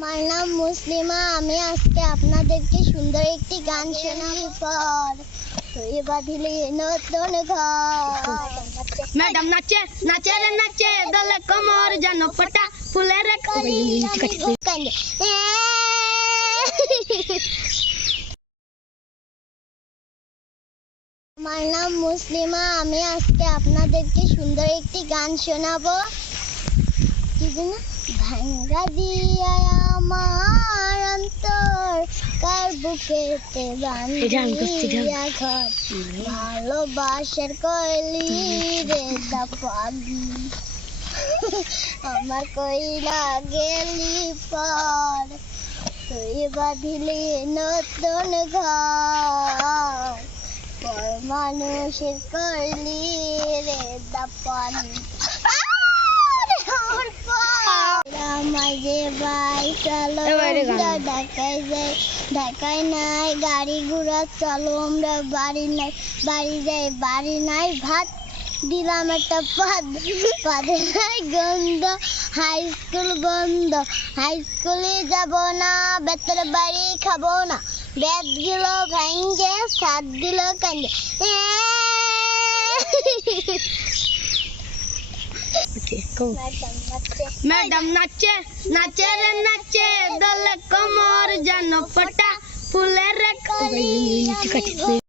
আমার নাম মুসলিমা আমি আজকে আপনাদেরকে সুন্দর একটি গান শোনাবো পর তুই বাঁধিলি নতুন ঘর ম্যাডাম নাচে নাচে রে নাচে দলে কমর যেন পটা ফুলের কান্দে। আমার নাম মুসলিমা আমি আজকে আপনাদেরকে সুন্দর একটি গান শোনাবো কি যেন ভাঙ্গা দিয়া বুকেতে বান্ধিয়া ঘর। ভালোবাসার কইলি রে দা পাগি আমার কইলা গেলি পর তুই বাঁধিলি নতুন ঘর। পর মানুষের করলি রে দাপানি চলো। আমরা ঢাকায় যাই নাই, গাড়ি ঘোড়া চলো, আমরা বাড়ি নাই, বাড়ি যাই, বাড়ি নাই, ভাত দিলাম একটা পাদ, পাদে নাই গন্ধ হাই স্কুল বন্ধ হাই স্কুলে যাব না, বেতের বাড়ি খাব না বেদ গেল ভেঙ্গে, সাত দিল কান্দে मैडम नाचे नाचे रे नाचे दल कमर जानो पटा फुले रे